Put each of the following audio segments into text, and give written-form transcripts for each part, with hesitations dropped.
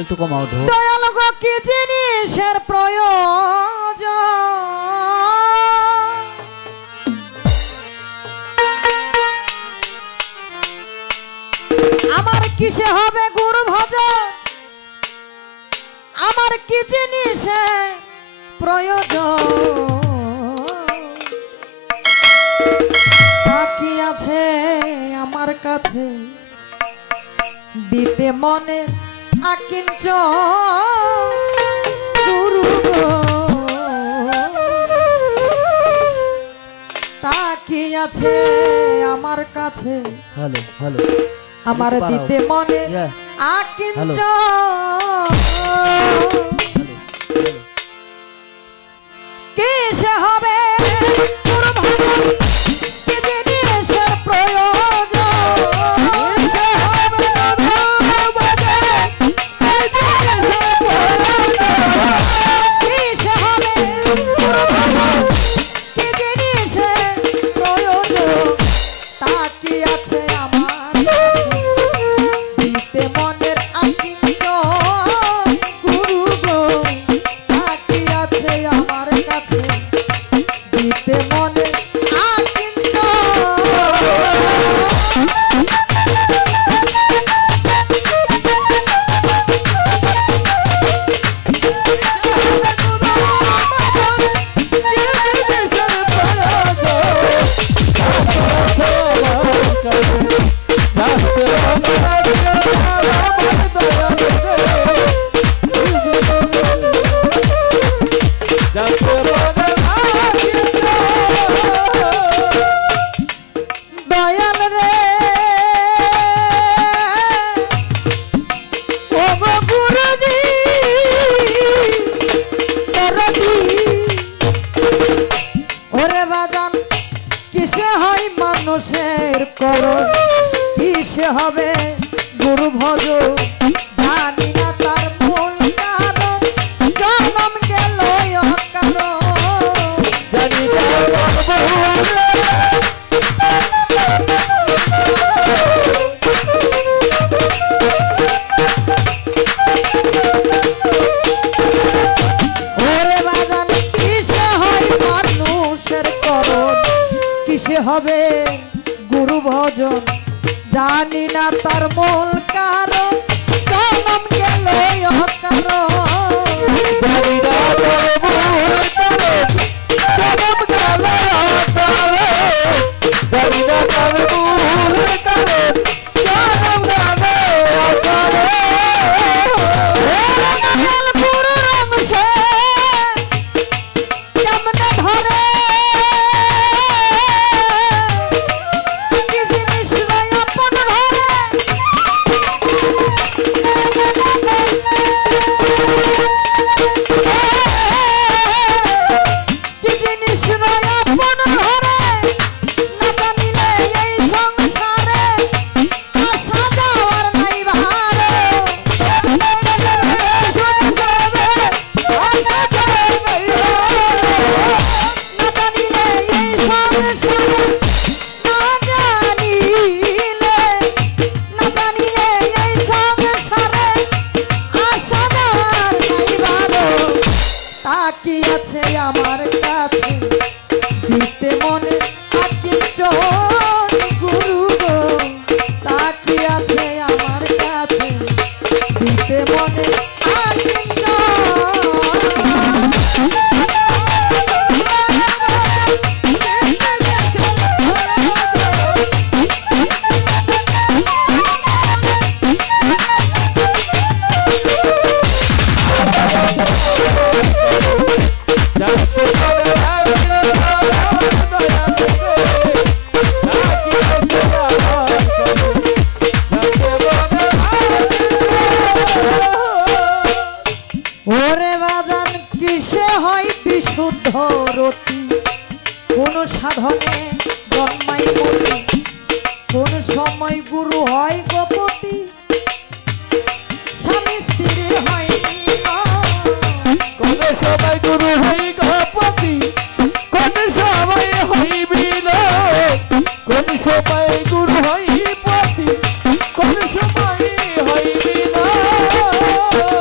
একটু কমাও ঢোল। দয়াল গো কি জিনিসের প্রয়োজন আমার কিসে হবে গুরু ভজন আমার কি জিনিসের প্রয়োজন বাকি আছে আমার কাছে দিতে মনে আকিঞ্চ গুরু তাকি আছে আমার কাছে হ্যালো হ্যালো আমার দিতে মনে আকিঞ্চ কিসে হবে গুরু ভজন কি জিনিসের প্রয়োজন কিসে হবে গুরু ভজন কি জিনিসের প্রয়োজন তাকি আছে আমার দিতে মনের আকিঞ্চ গুরু গো তাকি আছে আমার কাছে দিতে মনের আকিঞ্চ দয়াল রে ও গো গুরুজি দরদি ওরে বাজান কিসে হয় মানুষের করণ কিসে হবে গুরু ভজন জানি না তার মূল কারণ জন্ম গেল অকারণ জানি না ওরে বাজান কিসে হয় মানুষের করণ কিসে হবে গুরু ভজন জানি না তার মূল কারণ জন্ম গেল অকারণ জানি না তার মূল কারণ জন্ম গেল অকারণ জানি না তার মূল কারণ জন্ম গেল অকারণ গুরু রমসে কেমনে ধরে কি জিনিস আপন ধরে কি জিনিস আপন ধরে না জানিলে এই সংসারে আসা যাওয়ার নাই ভারে না জানিলে এই সংসারে না জানিলে এই সংসারে আসা যাওয়ার নাই ভারে তাকি আছে আমার কাছে দিতে মনে আকিঞ্চ গুরু গো তাকি আছে আমার কাছে দিতে মনে আকিঞ্চ ওরে বাজান কিসে হয় বিশুদ্ধ রতি কোন সাধনে জন্মাই মতি কোন সময় গুরু হয় গোপতি স্বামী স্ত্রী হয় কোন সময় গুরু হয় গোপতি কোন সময় হয় বিনোদ কোন সময় গুরু হয় পতি কোন সময় হয় বিনোদ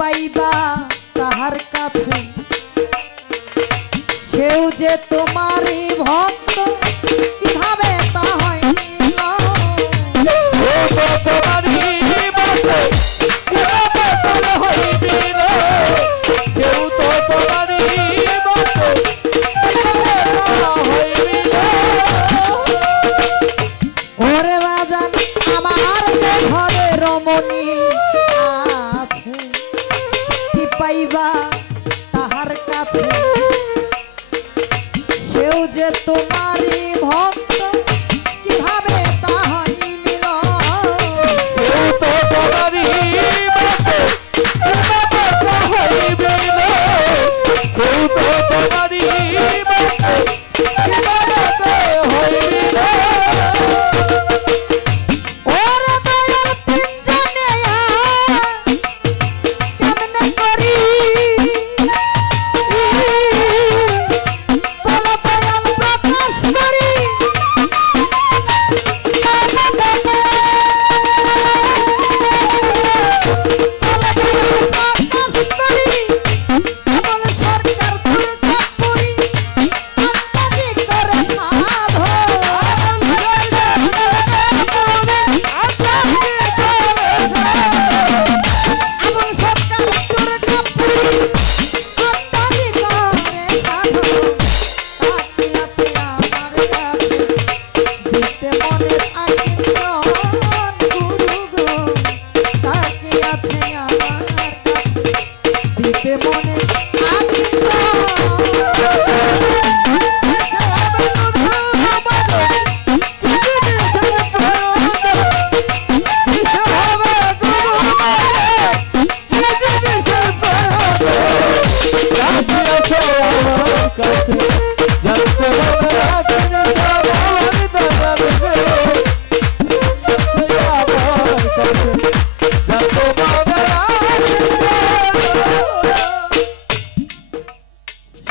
পাইবা তাহার কাছে সেও যে তোমারই ভক্ত কিভাবে তা হইল ওরে বাজান আমার যে ঘরে রমণী আছে কি পাইবা তাহার কাছে সেও যে তোমারই ভক্ত কিভাবে তা হইল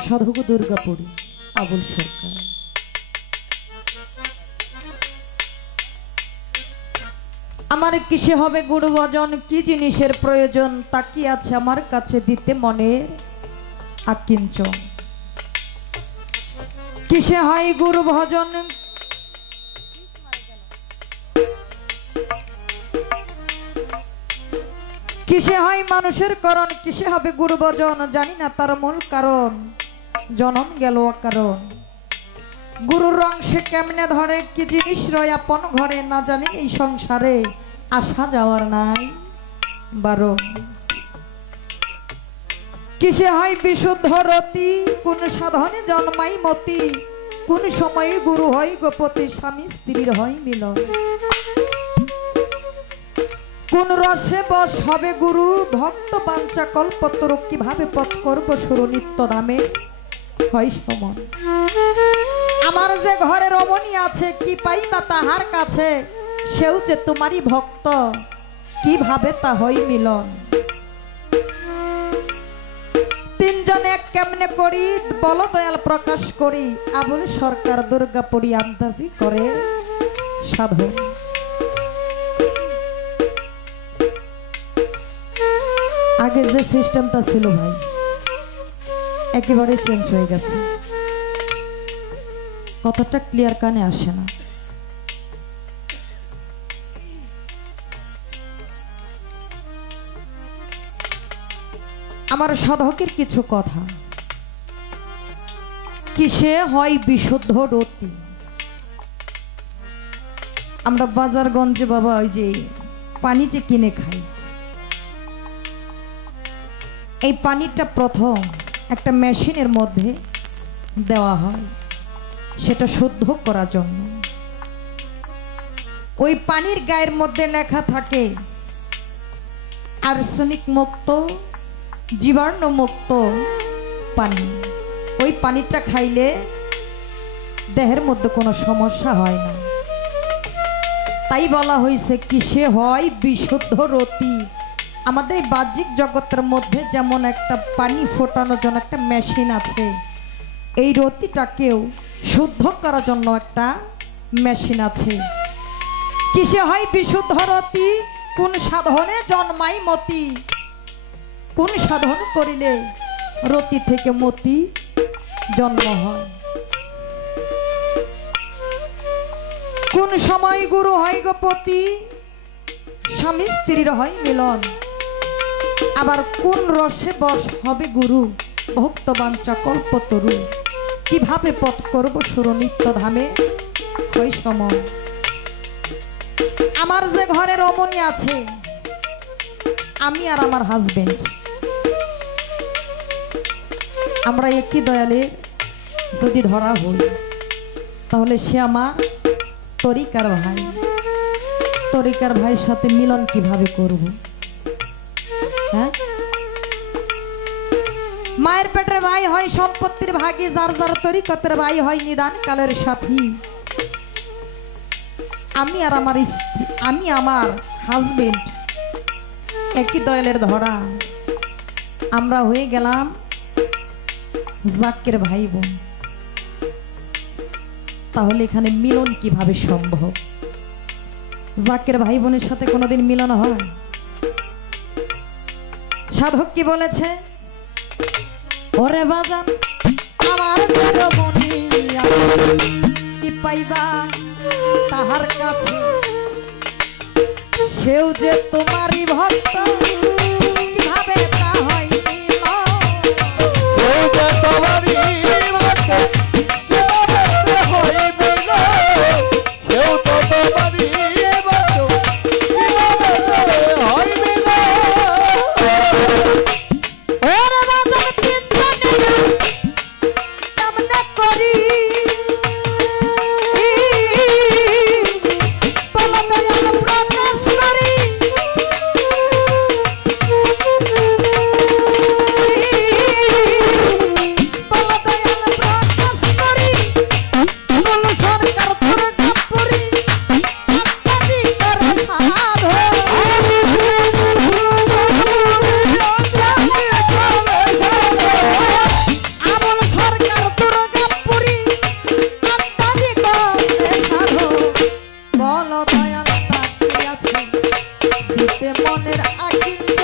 সাধক দুর্গাপুরী আবুল সরকার। আমার কিসে হবে গুরু ভজন, কি জিনিসের প্রয়োজন তা কি আছে আমার কাছে দিতে মনের আকিঞ্চন। কিসে হয় গুরু ভজন, কিসে হয় মানুষের করণ, কিসে হবে গুরু ভজন জানি না তার মূল কারণ। জনম গেল অকারণ, গুরুর রং সে কেমনে ধরে, কি জিনিস রয় আপন ঘরে না জানি এই সংসারে আসা যাওয়ার নাই বারণ। কিসে হয় বিশুদ্ধ রতি, কোন সাধনে জন্মাই মতি, কোন সময়ে গুরু হয় গোপতি, স্বামী স্ত্রীর হয় মিলন। কোন রসে বশ হবে গুরু, ভক্ত বাঞ্ছা কল্পতরু, কিভাবে পথ করব শুরু নিত্য ধামে হয় সমন। আমার যে ঘরে রমণী আছে কি পাইবা তাহার কাছে, সেও যে তোমারই ভক্ত কিভাবে তা হয় মিলন। তিনজন এক কেমনে করি বল দয়াল প্রকাশ করি, আবুল সরকার দুর্গাপুরী আন্দাজি করে সাধন। আগের যে সিস্টেমটা ছিল ভাই একেবারে চেঞ্জ হয়ে গেছে, কতটা ক্লিয়ার কানে আসে না। আমার সাধকের কিছু কথা, কিসে হয় বিশুদ্ধ রতি। আমরা বাজারগঞ্জে বাবা ওই যে পানি যে কিনে খাই, এই পানিটা প্রথম একটা মেশিনের মধ্যে দেওয়া হয় সেটা শুদ্ধ করার জন্য। ওই পানির গায়ের মধ্যে লেখা থাকে আর্সেনিক মুক্ত, জীবাণু মুক্ত পানি। ওই পানিটা খাইলে দেহের মধ্যে কোনো সমস্যা হয় না। তাই বলা হয়েছে কিসে হয় বিশুদ্ধ রতি। আমাদের এই বাহ্যিক জগতের মধ্যে যেমন একটা পানি ফোটানোর জন্য একটা মেশিন আছে, এই রতিটাকেও শুদ্ধ করার জন্য একটা মেশিন আছে। কিসে হয় বিশুদ্ধ রতি, কোন সাধনে জন্মাই মতি, কোন সাধন করিলে রতি থেকে মতি জন্ম হয়, কোন সময় গুরু হয় গোপতি, স্বামী স্ত্রীর হয় মিলন, আবার কোন রসে বশ হবে গুরু, ভক্ত বাঞ্ছা কল্পতরু, কিভাবে পথ করব সুর নিত্য ধামে হয় সমন। আমার যে ঘরে রমণী আছে, আমি আর আমার হাজবেন্ড, আমরা একই দয়ালে যদি ধরা হই, তাহলে সে আমার তরিকার ভাই। তরিকার ভাইয়ের সাথে মিলন কিভাবে করব? হ্যাঁ, মায়ের পেটের ভাই হয় সম্পত্তির ভাগী, যার যার তরিকতের ভাই হয় নিদান কালের সাথী। আমি আর আমার স্ত্রী, আমি আমার হাজবেন্ড একই দয়ালের ধরা, আমরা হয়ে গেলাম জাকের ভাই বোন। তাহলে এখানে মিলন কিভাবে সম্ভব? জাকের ভাই বোনের সাথে কোনোদিন মিলন হয়? সাধক কি বলেছে? ওরে বাজান আমার রমণী কি পাইবা তাহার কাছে, সেও যে তোমারই ভক্ত, কিভাবে তা হয় মনের আকিঞ্চ